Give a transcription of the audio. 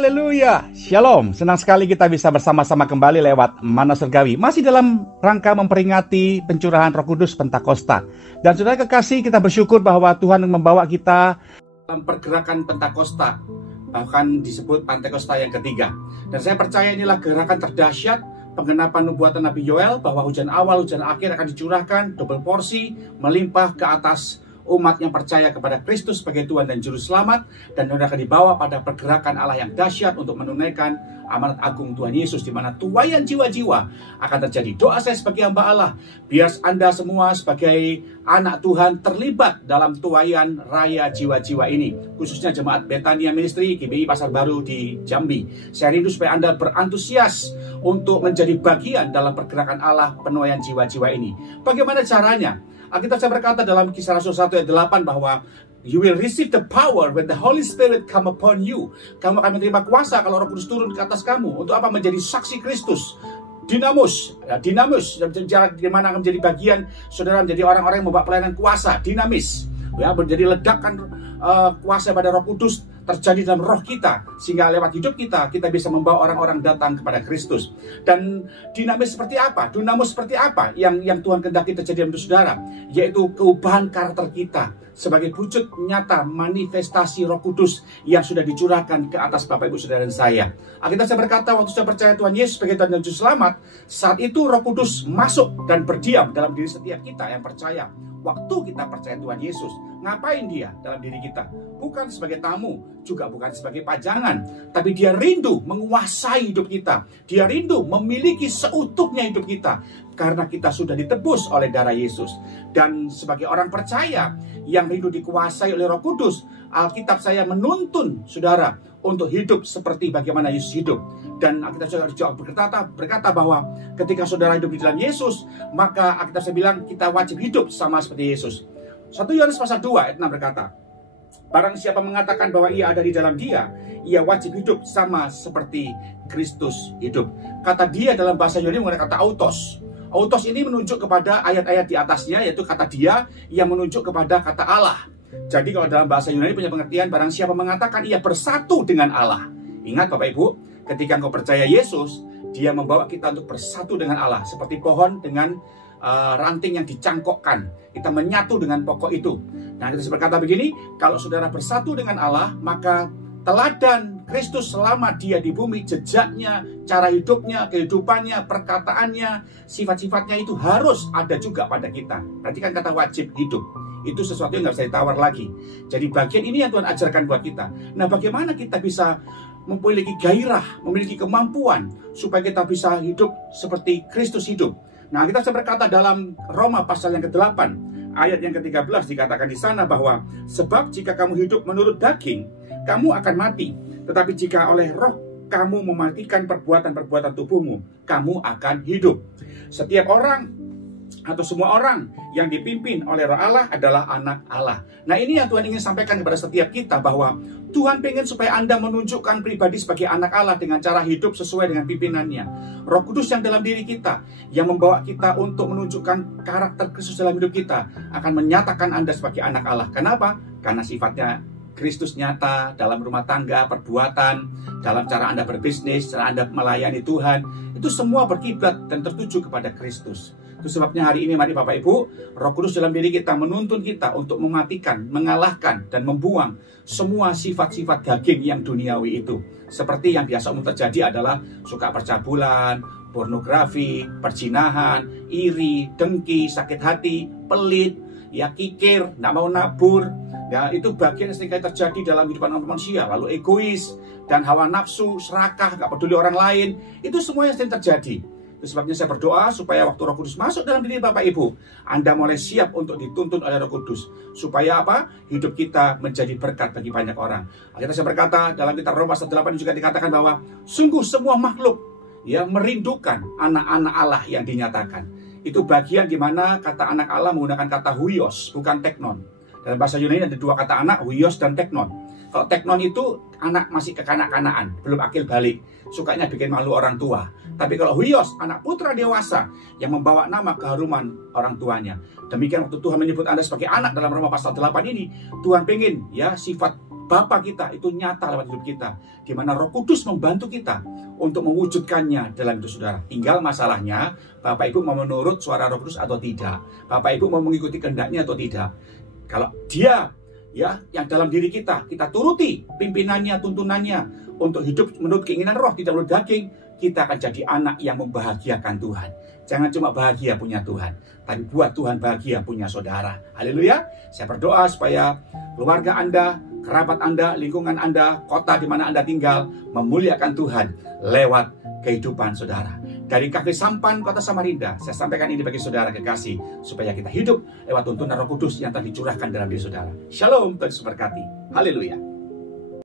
Haleluya, Shalom. Senang sekali kita bisa bersama-sama kembali lewat Mana Surgawi. Masih dalam rangka memperingati pencurahan Roh Kudus Pentakosta. Dan saudara kekasih, kita bersyukur bahwa Tuhan membawa kita dalam pergerakan Pentakosta, bahkan disebut Pentakosta yang ketiga. Dan saya percaya inilah gerakan terdahsyat penggenapan nubuatan Nabi Yoel, bahwa hujan awal, hujan akhir akan dicurahkan double porsi, melimpah ke atas umat yang percaya kepada Kristus sebagai Tuhan dan Juru Selamat, dan akan dibawa pada pergerakan Allah yang dahsyat untuk menunaikan amanat agung Tuhan Yesus, di mana tuaian jiwa-jiwa akan terjadi. Doa saya sebagai hamba Allah, biar Anda semua sebagai anak Tuhan terlibat dalam tuaian raya jiwa-jiwa ini, khususnya jemaat Betania Ministry GBI Pasar Baru di Jambi. Saya rindu supaya Anda berantusias untuk menjadi bagian dalam pergerakan Allah penuaian jiwa-jiwa ini. Bagaimana caranya? Alkitab saya berkata dalam Kisah Rasul 1 ayat 8 bahwa you will receive the power when the Holy Spirit come upon you. Kamu akan menerima kuasa kalau Roh Kudus turun ke atas kamu. Untuk apa? Menjadi saksi Kristus. Dinamus, di mana akan menjadi bagian saudara menjadi orang-orang yang membawa pelayanan kuasa, dinamis. Ya, menjadi ledakan kuasa pada Roh Kudus terjadi dalam roh kita, sehingga lewat hidup kita bisa membawa orang-orang datang kepada Kristus. Dan dinamis seperti apa? Dinamus seperti apa yang Tuhan kehendaki terjadi dalam saudara? Yaitu keubahan karakter kita sebagai wujud nyata manifestasi Roh Kudus yang sudah dicurahkan ke atas Bapak Ibu Saudara dan saya. Alkitab saya berkata, waktu saya percaya Tuhan Yesus sebagai Tuhan dan Juru Selamat, saat itu Roh Kudus masuk dan berdiam dalam diri setiap kita yang percaya. Waktu kita percaya Tuhan Yesus, ngapain dia dalam diri kita? Bukan sebagai tamu, juga bukan sebagai pajangan, tapi dia rindu menguasai hidup kita. Dia rindu memiliki seutuhnya hidup kita, karena kita sudah ditebus oleh darah Yesus. Dan sebagai orang percaya yang rindu dikuasai oleh Roh Kudus, Alkitab saya menuntun saudara untuk hidup seperti bagaimana Yesus hidup. Dan Alkitab saya berkata bahwa ketika saudara hidup di dalam Yesus, maka Alkitab saya bilang kita wajib hidup sama seperti Yesus. 1 Yohanes pasal 2 ayat 6 berkata, barang siapa mengatakan bahwa ia ada di dalam dia, ia wajib hidup sama seperti Kristus hidup. Kata dia dalam bahasa Yunani menggunakan kata autos. Autos ini menunjuk kepada ayat-ayat di atasnya, yaitu kata dia yang menunjuk kepada kata Allah. Jadi kalau dalam bahasa Yunani punya pengertian, barang siapa mengatakan ia bersatu dengan Allah. Ingat Bapak Ibu, ketika engkau percaya Yesus, dia membawa kita untuk bersatu dengan Allah. Seperti pohon dengan ranting yang dicangkokkan, kita menyatu dengan pokok itu. Nah, kita berkata begini, kalau saudara bersatu dengan Allah, maka teladan Kristus selama dia di bumi, jejaknya, cara hidupnya, kehidupannya, perkataannya, sifat-sifatnya itu harus ada juga pada kita. Perhatikan kata wajib hidup. Itu sesuatu yang nggak bisa ditawar lagi. Jadi bagian ini yang Tuhan ajarkan buat kita. Nah, bagaimana kita bisa memiliki gairah, memiliki kemampuan supaya kita bisa hidup seperti Kristus hidup. Nah, kita bisa berkata dalam Roma pasal yang ke-8, ayat yang ke-13 dikatakan di sana bahwa sebab jika kamu hidup menurut daging, kamu akan mati. Tetapi jika oleh roh kamu mematikan perbuatan-perbuatan tubuhmu, kamu akan hidup. Setiap orang atau semua orang yang dipimpin oleh Roh Allah adalah anak Allah. Nah, ini yang Tuhan ingin sampaikan kepada setiap kita, bahwa Tuhan pengen supaya Anda menunjukkan pribadi sebagai anak Allah dengan cara hidup sesuai dengan pimpinannya. Roh Kudus yang dalam diri kita, yang membawa kita untuk menunjukkan karakter Kristus dalam hidup kita, akan menyatakan Anda sebagai anak Allah. Kenapa? Karena sifatnya Kristus nyata dalam rumah tangga, perbuatan, dalam cara Anda berbisnis, cara Anda melayani Tuhan. Itu semua berkiblat dan tertuju kepada Kristus. Itu sebabnya hari ini mari Bapak Ibu, Roh Kudus dalam diri kita menuntun kita untuk mematikan, mengalahkan, dan membuang semua sifat-sifat daging yang duniawi itu. Seperti yang biasa umum terjadi adalah suka percabulan, pornografi, perzinahan, iri, dengki, sakit hati, pelit, ya kikir, tidak mau nabur. Ya, itu bagian yang sering kali terjadi dalam kehidupan manusia. Lalu egois dan hawa nafsu, serakah, nggak peduli orang lain. Itu semua yang sering terjadi. Itu sebabnya saya berdoa supaya waktu Roh Kudus masuk dalam diri Bapak Ibu, Anda mulai siap untuk dituntun oleh Roh Kudus. Supaya apa? Hidup kita menjadi berkat bagi banyak orang. Akhirnya saya berkata dalam kitab Roma pasal 8 juga dikatakan bahwa sungguh semua makhluk yang merindukan anak-anak Allah yang dinyatakan. Itu bagian di mana kata anak Allah menggunakan kata huios, bukan teknon. Dalam bahasa Yunani ada dua kata anak, huios dan teknon. Kalau teknon itu anak masih kekanak-kanaan, belum akil balik, sukanya bikin malu orang tua. Tapi kalau huios, anak putra dewasa yang membawa nama keharuman orang tuanya. Demikian waktu Tuhan menyebut Anda sebagai anak dalam Roma pasal 8 ini, Tuhan pengen ya sifat Bapa kita itu nyata lewat hidup kita, di mana Roh Kudus membantu kita untuk mewujudkannya dalam hidup saudara. Tinggal masalahnya, Bapak Ibu mau menurut suara Roh Kudus atau tidak. Bapak Ibu mau mengikuti kehendaknya atau tidak. Kalau dia yang dalam diri kita turuti pimpinannya, tuntunannya untuk hidup menurut keinginan roh, tidak menurut daging, kita akan jadi anak yang membahagiakan Tuhan. Jangan cuma bahagia punya Tuhan, tapi buat Tuhan bahagia punya saudara. Haleluya. Saya berdoa supaya keluarga Anda, kerabat Anda, lingkungan Anda, kota di mana Anda tinggal, memuliakan Tuhan lewat kehidupan saudara. Dari Cafe Sampan, Kota Samarinda, saya sampaikan ini bagi saudara kekasih, supaya kita hidup lewat tuntunan Roh Kudus yang telah dicurahkan dalam diri saudara. Shalom, Tuhan Yesus berkati. Haleluya.